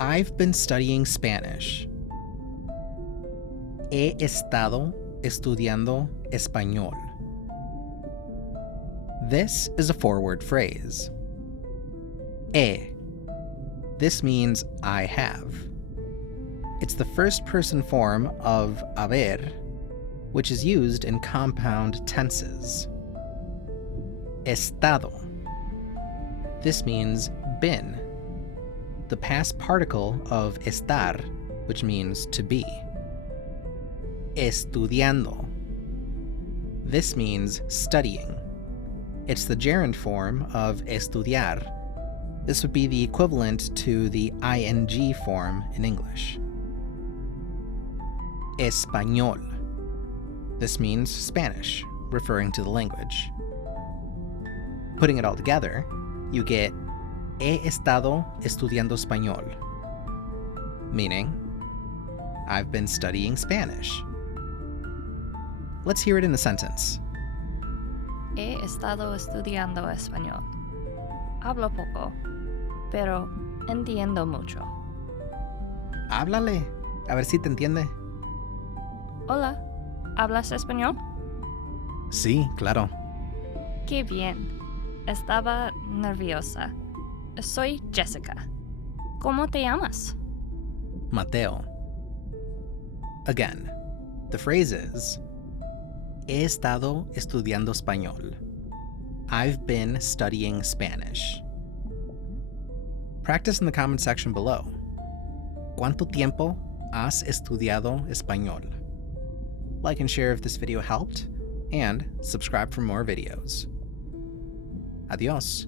I've been studying Spanish. He estado estudiando español. This is a four-word phrase. He. This means I have. It's the first-person form of haber, which is used in compound tenses. ESTADO. This means been. The past particle of estar, which means to be. ESTUDIANDO. This means studying. It's the gerund form of estudiar. This would be the equivalent to the ing form in English. Español. This means Spanish, referring to the language. Putting it all together, you get he estado estudiando español, meaning I've been studying Spanish. Let's hear it in a sentence. He estado estudiando español. Hablo poco, pero entiendo mucho. Háblale, a ver si te entiende. Hola, ¿hablas español? Sí, claro. Qué bien. Estaba nerviosa. Soy Jessica. ¿Cómo te llamas? Mateo. Again, the phrase is, he estado estudiando español. I've been studying Spanish. Practice in the comment section below. ¿Cuánto tiempo has estudiado español? Like and share if this video helped, and subscribe for more videos. Adiós.